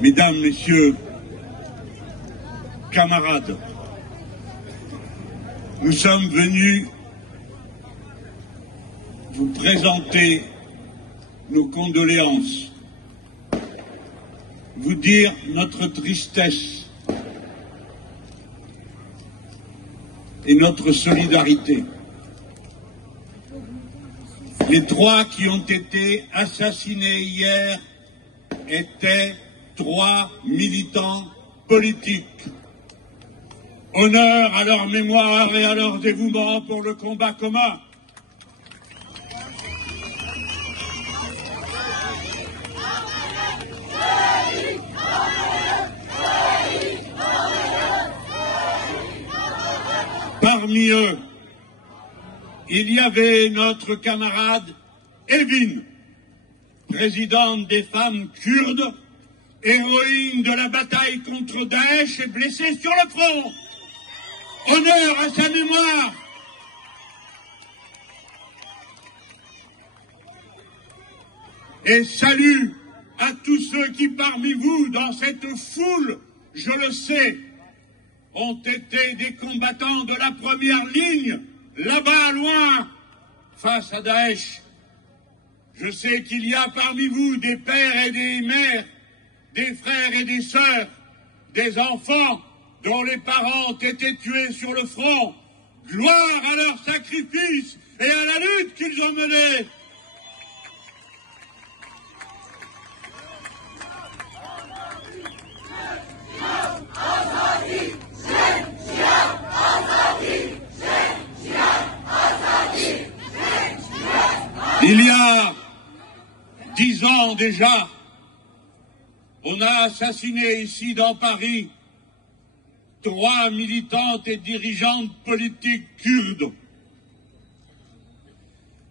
Mesdames, Messieurs, camarades, nous sommes venus vous présenter nos condoléances, vous dire notre tristesse et notre solidarité. Les trois qui ont été assassinés hier étaient 3 militants politiques. Honneur à leur mémoire et à leur dévouement pour le combat commun. Parmi eux, il y avait notre camarade Evin, présidente des femmes kurdes, héroïne de la bataille contre Daesh et blessée sur le front. Honneur à sa mémoire. Et salut à tous ceux qui parmi vous, dans cette foule, je le sais, ont été des combattants de la première ligne, là-bas, loin, face à Daesh. Je sais qu'il y a parmi vous des pères et des mères, des frères et des sœurs, des enfants dont les parents ont été tués sur le front. Gloire à leur sacrifice et à la lutte qu'ils ont menée. Il y a 10 ans déjà, on a assassiné ici dans Paris 3 militantes et dirigeantes politiques kurdes.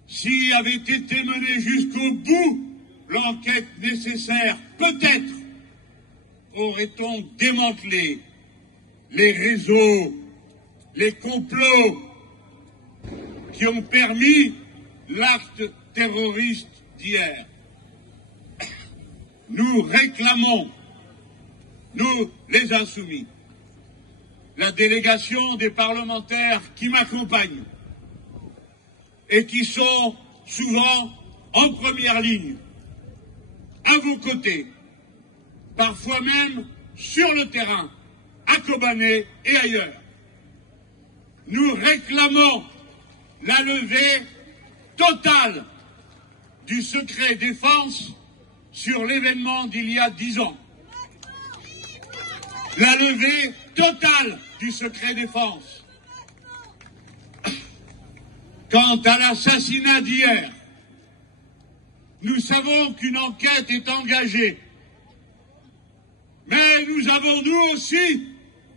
Si avait été menée jusqu'au bout l'enquête nécessaire, peut-être aurait-on démantelé les réseaux, les complots qui ont permis l'acte terroriste d'hier. Nous réclamons, nous les insoumis, la délégation des parlementaires qui m'accompagnent et qui sont souvent en première ligne, à vos côtés, parfois même sur le terrain, à Kobané et ailleurs. Nous réclamons la levée totale du secret défense sur l'événement d'il y a 10 ans. La levée totale du secret défense. Quant à l'assassinat d'hier, nous savons qu'une enquête est engagée. Mais nous avons, nous aussi,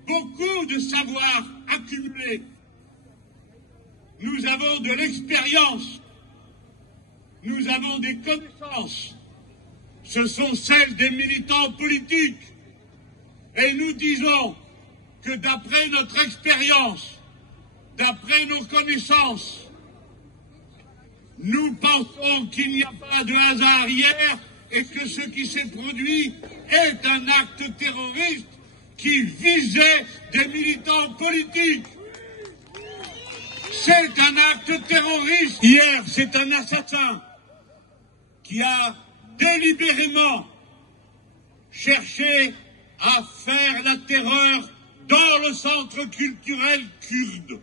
beaucoup de savoir accumulé. Nous avons de l'expérience. Nous avons des connaissances. Ce sont celles des militants politiques. Et nous disons que d'après notre expérience, d'après nos connaissances, nous pensons qu'il n'y a pas de hasard hier et que ce qui s'est produit est un acte terroriste qui visait des militants politiques. C'est un acte terroriste. Hier, c'est un assassin qui a délibérément cherché à faire la terreur dans le centre culturel kurde.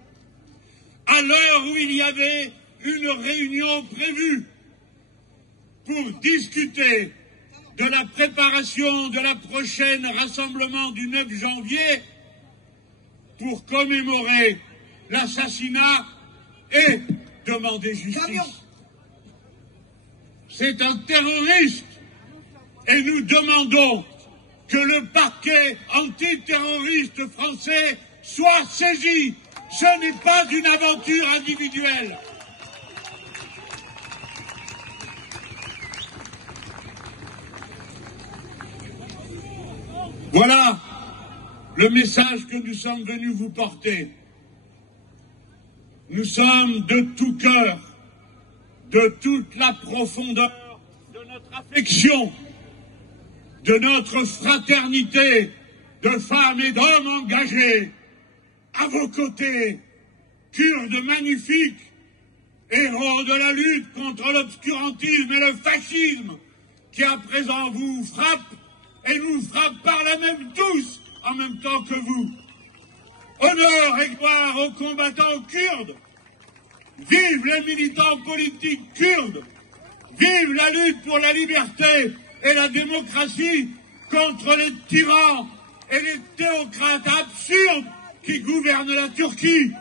À l'heure où il y avait une réunion prévue pour discuter de la préparation de la prochaine rassemblement du 9 janvier pour commémorer l'assassinat et demander justice. C'est un terroriste et nous demandons que le parquet antiterroriste français soit saisi. Ce n'est pas une aventure individuelle. Voilà le message que nous sommes venus vous porter. Nous sommes de tout cœur, de toute la profondeur de notre affection, de notre fraternité de femmes et d'hommes engagés. À vos côtés, Kurdes magnifiques, héros de la lutte contre l'obscurantisme et le fascisme, qui à présent vous frappent et nous frappent par la même tous, en même temps que vous. Honneur et gloire aux combattants kurdes. Vive les militants politiques kurdes. Vive la lutte pour la liberté et la démocratie contre les tyrans et les théocrates absurdes qui gouvernent la Turquie.